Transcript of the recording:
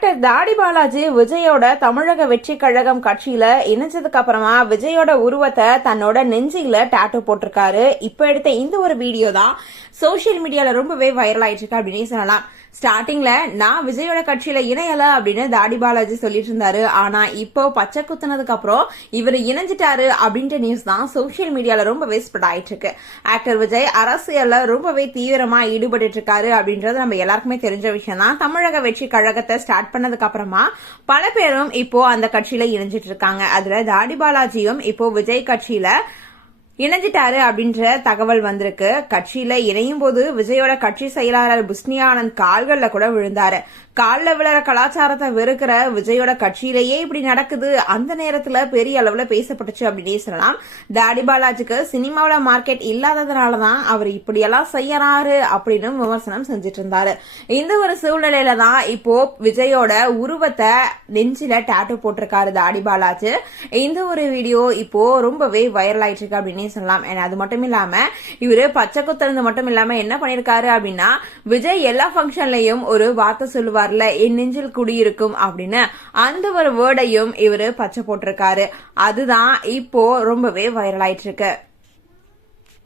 Actor தாடி பாலாஜி விஜயோட தமிழக வெற்றி கழகம் கட்சியில இணைஞ்சதுக்கு அப்புறமா விஜயோட உருவத்தை தன்னோட நெஞ்சில டாட்டூ போட்டிருக்காரு. இப்ப எடுத்த இந்த ஒரு வீடியோ தான் சோஷியல் மீடியால ரொம்பவே வைரல் ஆயிட்டு இருக்கு அப்படின்னு சொல்லலாம். ஸ்டார்டிங்ல நான் விஜயோட கட்சியில இணையல அப்படின்னு தாடி பாலாஜி சொல்லிட்டு இருந்தாரு. ஆனா இப்போ பச்சை குத்துனதுக்கு அப்புறம் இவர் இணைஞ்சிட்டாரு அப்படின்ற நியூஸ் தான் சோஷியல் மீடியால ரொம்பவே ஸ்ப்ரெட் ஆயிட்டு இருக்கு. ஆக்டர் விஜய் அரசியல்ல ரொம்பவே தீவிரமா ஈடுபட்டு இருக்காரு அப்படின்றது நம்ம எல்லாருக்குமே தெரிஞ்ச விஷயம் தான். தமிழக வெற்றி கழகத்தை ஸ்டார்ட் பண்ணதுக்கு அப்புறமா பல பேரும் இப்போ அந்த கட்சியில இணைஞ்சிட்டு இருக்காங்க. அதுல தாடி பாலாஜியும் இப்போ விஜய் கட்சியில இணைஞ்சிட்டாரு அப்படின்ற தகவல் வந்திருக்கு. கட்சியில இணையும் போது விஜயோட கட்சி செயலாளர் புஸ்னியானந்த் கால்கள்ல கூட விழுந்தாரு. கால்ல விழற கலாச்சாரத்தை வெறுக்கிற விஜயோட கட்சியிலேயே இப்படி நடக்குது. அந்த நேரத்துல பெரிய அளவுல பேசப்பட்டுச்சு அப்படின்னே சொல்லலாம். தாடி பாலாஜிக்கு சினிமாவில மார்க்கெட் இல்லாததுனாலதான் அவர் இப்படியெல்லாம் செய்யறாரு அப்படின்னு விமர்சனம் செஞ்சுட்டு இருந்தாரு இந்த ஒரு சூழ்நிலையில தான் இப்போ விஜயோட உருவத்தை நெஞ்சில டாட்டூ போட்டிருக்காரு தாடி பாலாஜி. இந்த ஒரு வீடியோ இப்போ ரொம்பவே வைரல் ஆயிட்டு இருக்கு அப்படின்னு சொல்லலாம் அண்ட் அது மட்டும் இல்லாம இவரு பச்சை குத்துறது மட்டும் இல்லாம என்ன பண்ணிருக்காரு அப்படின்னா விஜய் எல்லா ஃபங்க்ஷன்லயும் ஒரு வார்த்தை சொல்லுவார்ல என் நெஞ்சில் குடியிருக்கும் அப்படின்னு. அந்த ஒரு வேர்டையும் இவரு பச்சை போட்டிருக்காரு. அதுதான் இப்போ ரொம்பவே வைரல் ஆயிட்டு இருக்கு